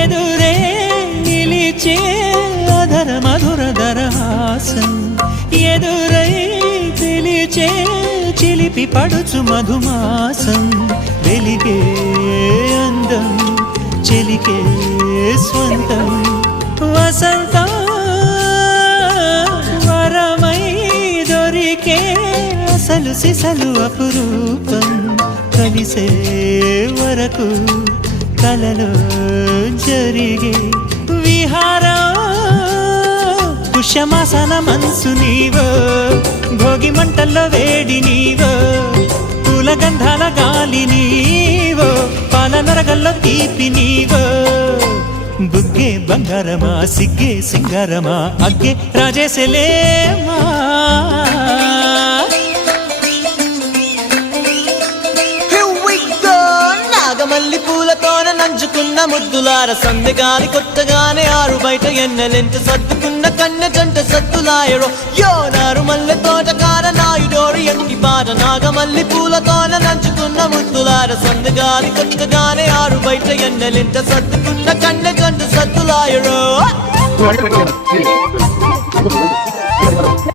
ఎదురే నిలిచే అధర మధుర దరహాసం ఎదురై పిలిచే చిలిపి పడుచు మధుమాసం వెలిగే అందం చెలికే స్వంతం వసంతం వరమై దొరికే అసలు సిసలు అపురూపం కలిసే వరకు కలలో జరిగే విహారం పుష్యమాసన మనసు నీవో భోగి మంటల్లో వేడి నీవో పూల గంధాల గాలి నీవో పాల నరగల్లో తీపి నీవో బుగ్గే బంగారమా సిగ్గే సింగారమా అగ్గే రాజేసలేమా నాగమల్లి పూలతోన నంచుకున్న ముద్దులార సందెగాలి కొత్తగానే ఆరు బయట ఎన్నెలెంట సర్దుకున్న కన్నె జంట సత్తులాయరో యో నారు మల్లె తోటకార నాయుడోరు ఎంకి పాట నాగమల్లి పూలతోన నంచుకున్న ముద్దులార సందెగాలి కొత్తగానే ఆరు బయట ఎన్నెలెంట సర్దుకున్న కన్నె జంట సత్తులాయరో